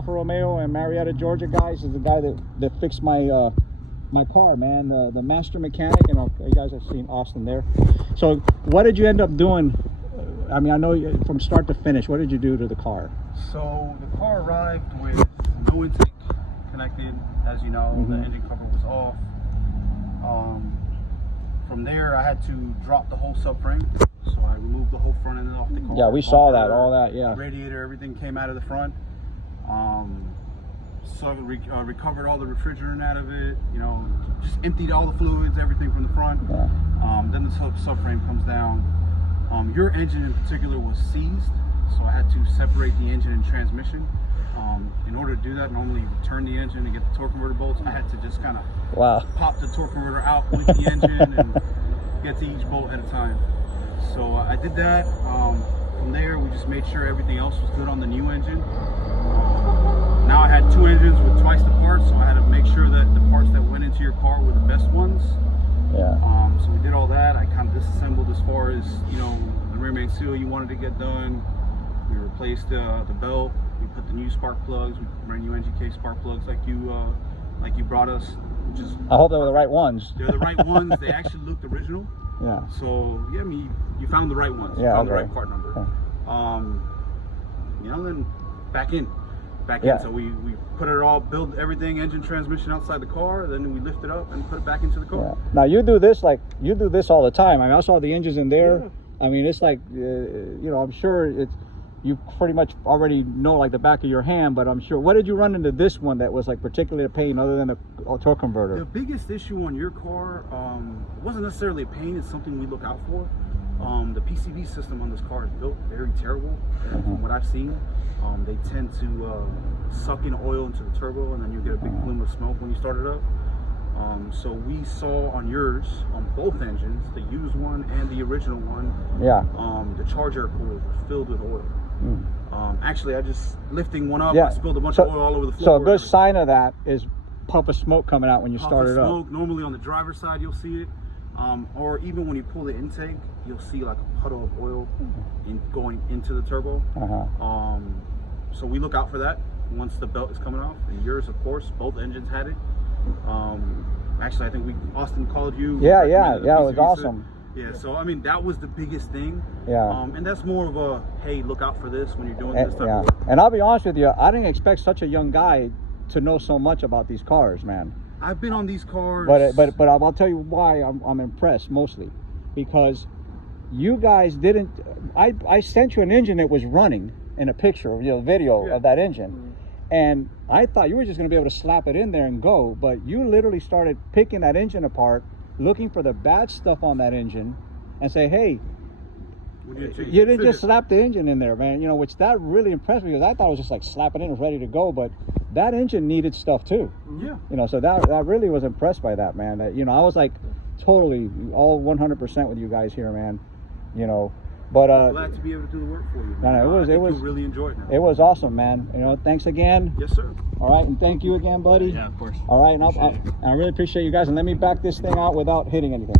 Alfa Romeo in Marietta, Georgia, guys. Is the guy that fixed my my car, man. The master mechanic, and you guys have seen Austin there. So what did you end up doing? I mean, I know from start to finish, what did you do to the car? So the car arrived with no intake connected, as you know. The engine cover was off. From there, I had to drop the whole subframe. So I removed the whole front end off the car. Yeah, we saw that, all that, yeah. Radiator, everything came out of the front. So recovered all the refrigerant out of it, you know, just emptied all the fluids, everything from the front. Yeah. Then the subframe comes down. Your engine in particular was seized, so I had to separate the engine and transmission. In order to do that, normally you would turn the engine and get the torque converter bolts. I had to just kind of pop the torque converter out with the engine and get to each bolt at a time. So I did that. From there, we just made sure everything else was good on the new engine. Now I had two engines with twice the parts, so I had to make sure that the parts that went into your car were the best ones. Yeah. So we did all that. I kind of disassembled as far as, you know, the rear main seal you wanted to get done. We replaced the belt. We put the new spark plugs. We ran new NGK spark plugs like you brought us. Which is I hope they were the right ones. They're the right ones. They actually looked original. Yeah. So yeah, I mean, you found the right ones. Yeah. You found the right part number. You know, then back in. So we put it all, build everything, engine, transmission outside the car, then we lift it up and put it back into the car. Yeah. Now you do this all the time. I mean, I saw the engines in there. Yeah. I mean, it's like you know, I'm sure you pretty much already know like the back of your hand, but I'm sure. What did you run into this one that was like particularly a pain other than the torque converter? The biggest issue on your car wasn't necessarily a pain. It's something we look out for. The PCV system on this car is built very terrible. From what I've seen, they tend to suck in oil into the turbo, and then you get a big plume of smoke when you start it up. So we saw on yours, on both engines, the used one and the original one, the charge air coolers were filled with oil. Actually, I just lifting one up, I spilled a bunch of oil all over the floor. So a good sign of that is puff of smoke coming out when you start it up. Normally on the driver's side you'll see it, or even when you pull the intake, you'll see like a puddle of oil going into the turbo. So we look out for that once the belt is coming off. And yours, of course, both engines had it. Actually, I think Austin called you. Yeah, it was awesome. Yeah, so I mean, that was the biggest thing. Yeah. And that's more of a, hey, look out for this when you're doing this type of work. And I'll be honest with you, I didn't expect such a young guy to know so much about these cars, man. I've been on these cars. But I'll tell you why I'm impressed mostly, because you guys didn't. I sent you an engine that was running in a picture, you know, video of that engine, and I thought you were just going to be able to slap it in there and go, but you literally started picking that engine apart, looking for the bad stuff on that engine, and say, hey. You didn't just slap the engine in there, man. You know, which that really impressed me, because I thought it was just like slapping it in, it was ready to go, but that engine needed stuff too. Yeah. You know, so that really was impressed by that, man. That, you know, I was like totally all 100% with you guys here, man. You know, but glad to be able to do the work for you. It was really enjoyed it. It was awesome, man. You know, thanks again. Yes, sir. All right, and thank you again, buddy. Yeah, of course. All right, and I really appreciate you guys, and let me back this thing out without hitting anything.